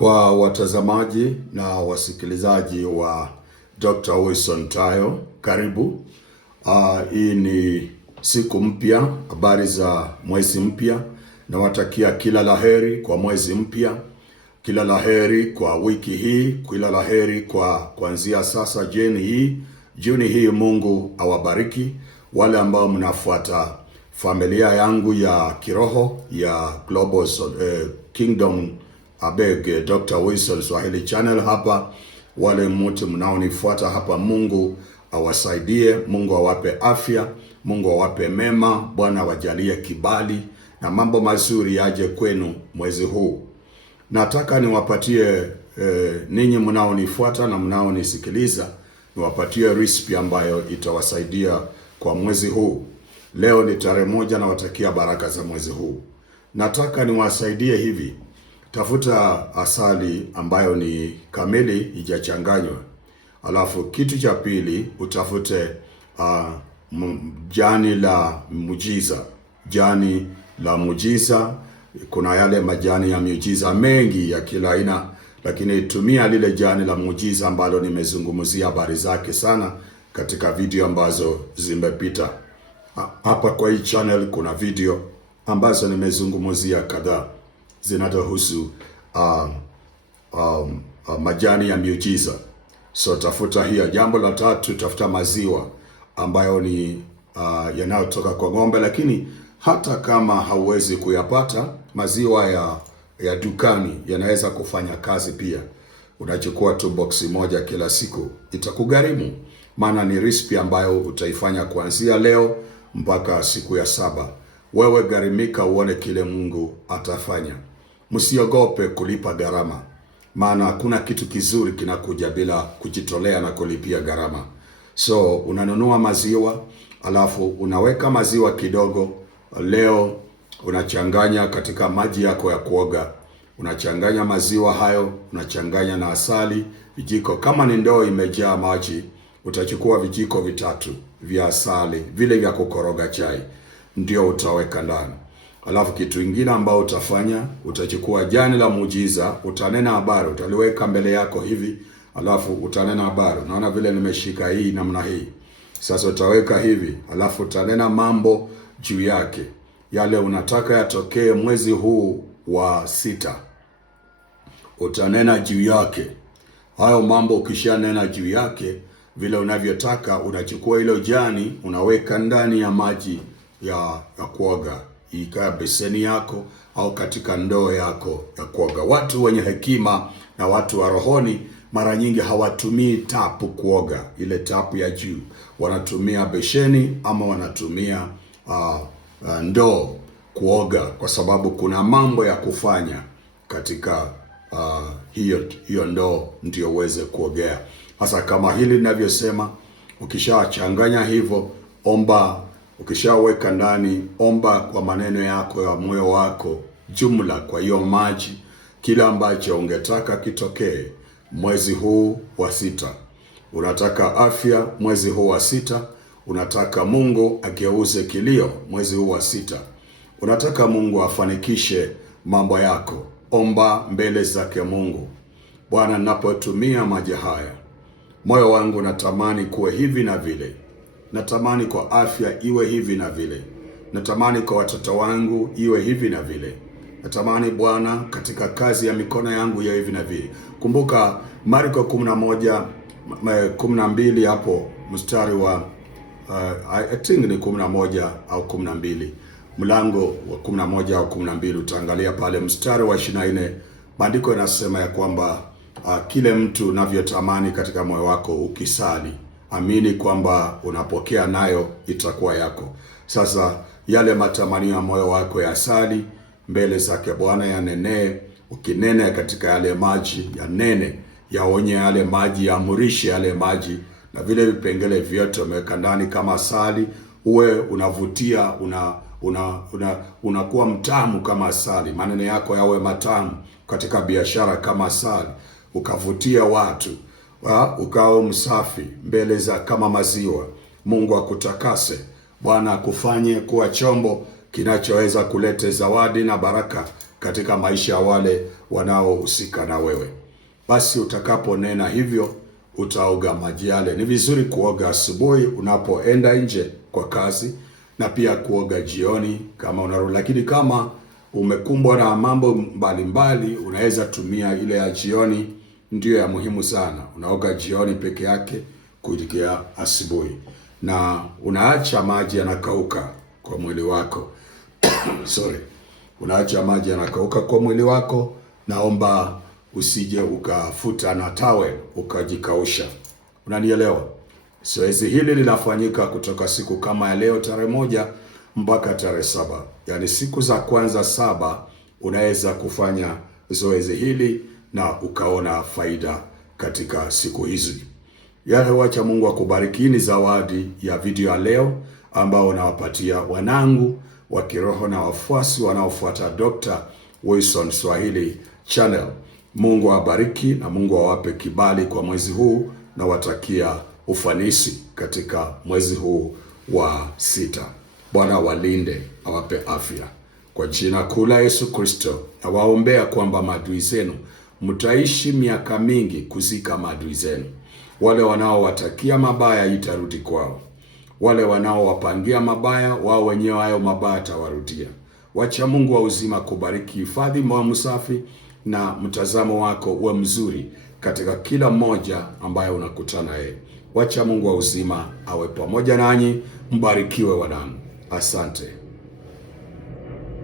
Kwa watazamaji na wasikilizaji wa Dr. Wilson Tayo, karibu. Hii ni siku mpya, habari za mwezi mpya. Nawatakia kila laheri kwa mwezi mpya, kila laheri kwa wiki hii, kila laheri kwa kuanzia sasa Juni hii. Mungu awabariki wale ambao mnafuata familia yangu ya kiroho ya Global Kingdom Abeg Dr. Wilson Swahili channel hapa. Wale mtu mnaonifuata hapa, Mungu awasaidie, Mungu awape afya, Mungu awape mema, Bwana wajalie kibali na mambo mazuri yaje kwenu mwezi huu. Nataka niwapatie ninyi mnaonifuata na mnaonisikiliza, niwapatie recipe ambayo itawasaidia kwa mwezi huu. Leo ni tarehe 1 na watakia baraka za mwezi huu. Nataka niwasaidie hivi. Tafuta asali ambayo ni kamili, ijachanganywa. Alafu kitu cha pili, utafute jani la muujiza. Jani la muujiza, kuna yale majani ya muujiza mengi ya kila aina, lakini tumia lile jani la muujiza ambalo nimezungumzia habari zake sana katika video ambazo zimepita. Hapa kwa hii channel kuna video ambazo nimezungumzia kadhaa zinazohusu majani ya miujiza. So tafuta hiyo. Jambo la tatu, tafuta maziwa ambayo ni yanayotoka kwa ng'ombe, lakini hata kama hauwezi kuyapata, maziwa ya dukani yanaweza kufanya kazi pia. Unachukua tu boksi moja kila siku, itakugharimu, maana ni recipe ambayo utaifanya kuanzia leo mpaka siku ya 7. Wewe gharimika uone kile Mungu atafanya. Msiogope kulipa gharama, maana hakuna kitu kizuri kinakuja bila kujitolea na kulipia gharama. So unanunua maziwa, alafu unaweka maziwa kidogo. Leo unachanganya katika maji yako ya kuoga. Unachanganya maziwa hayo, unachanganya na asali vijiko. Kama ni ndoo imejaa maji, utachukua vijiko 3 vya asali, vile vya kukoroga chai, ndio utaweka ndani. Alafu kitu kingine ambao utafanya, utachukua jani la muujiza, utanena habari, utaliweka mbele yako hivi, alafu utanena habari. Naona vile nimeshika hii namna hii. Sasa utaweka hivi, alafu utanena mambo juu yake, yale unataka yatokee mwezi huu wa 6. Utanena juu yake hayo mambo. Ukishanena juu yake vile unavyotaka, unachukua hilo jani, unaweka ndani ya maji ya kuoga, ikawa beseni yako au katika ndoo yako ya kuoga. Watu wenye hekima na watu wa rohoni mara nyingi hawatumii tapu kuoga, ile tapu ya juu. Wanatumia besheni ama wanatumia ndoo kuoga, kwa sababu kuna mambo ya kufanya katika hiyo ndoo ndio uweze kuogea. Sasa kama hili ninavyosema, ukishachanganya hivyo, omba. Ukishaweka ndani, omba kwa maneno yako ya moyo wako jumla kwa hiyo maji, kila ambacho ungetaka kitokee mwezi huu wa 6. Unataka afya mwezi huu wa 6. Unataka Mungu ageuze kilio mwezi huu wa 6. Unataka Mungu afanikishe mambo yako. Omba mbele zake Mungu. Bwana, ninapotumia maji haya, moyo wangu natamani kuwe hivi na vile. Natamani kwa afya iwe hivi na vile. Natamani kwa watoto wangu iwe hivi na vile. Natamani Bwana katika kazi ya mikono yangu iwe hivi na vile. Kumbuka Marko 11:12 hapo mstari wa I think ni 11 au 12. Mlango wa 11 au 12, utaangalia pale mstari wa 24. Maandiko yanasema ya kwamba kile mtu unavyotamani katika moyo wako ukisali, amini kwamba unapokea, nayo itakuwa yako. Sasa yale matamanio ya moyo wako ya sali mbele zake Bwana, yanenee. Ukinene katika yale maji, yanene, yaonye yale maji, yaamurishe yale maji, na vile vipengele vyote umeweka ndani kama asali. Uwe unavutia, unakuwa mtamu kama asali. Maneno yako yawe matamu katika biashara kama asali, ukavutia watu. Ukao msafi mbele za kama maziwa. Mungu akutakase. Bwana akufanye kuwa chombo kinachoweza kuleta zawadi na baraka katika maisha ya wale wanaohusika na wewe. Basi utakaponena hivyo, utaoga maji yale. Ni vizuri kuoga asubuhi unapoenda nje kwa kazi, na pia kuoga jioni kama unarudi. Lakini kama umekumbwa na mambo mbalimbali, unaweza tumia ile ya jioni, ndiyo ya muhimu sana. Unaoga jioni peke yake kuelekea asubuhi, na unaacha maji yanakauka kwa mwili wako. Unaacha maji yanakauka kwa mwili wako. Naomba usije ukafuta na tawel ukajikausha. Unanielewa? Zoezi hili linafanyika kutoka siku kama ya leo tarehe 1 mpaka tarehe 7. Yaani siku za kwanza 7 unaweza kufanya zoezi hili na ukaona faida katika siku hizi. Wacha Mungu akubariki. Ni zawadi ya video ya leo ambao nawapatia wanangu wa kiroho na wafuasi wanaofuata Dr. Wilson Swahili Channel. Mungu awabariki na Mungu awape kibali kwa mwezi huu, na watakia ufanisi katika mwezi huu wa 6. Bwana walinde, awape afya. Kwa jina kuu la Yesu Kristo, nawaombea kwamba maadui zenu mtaishi miaka mingi kuzika maadui zenu. Wale wanaowatakia mabaya itarudi kwao. Wale wanaowapangia mabaya, wao wenyewe hayo mabaya tawarudia. Wacha Mungu wa uzima kubariki, hifadhi moyo msafi na mtazamo wako uwe mzuri katika kila mmoja ambaye unakutana naye. Wacha Mungu wa uzima awe pamoja nanyi. Mbarikiwe wanangu. Asante.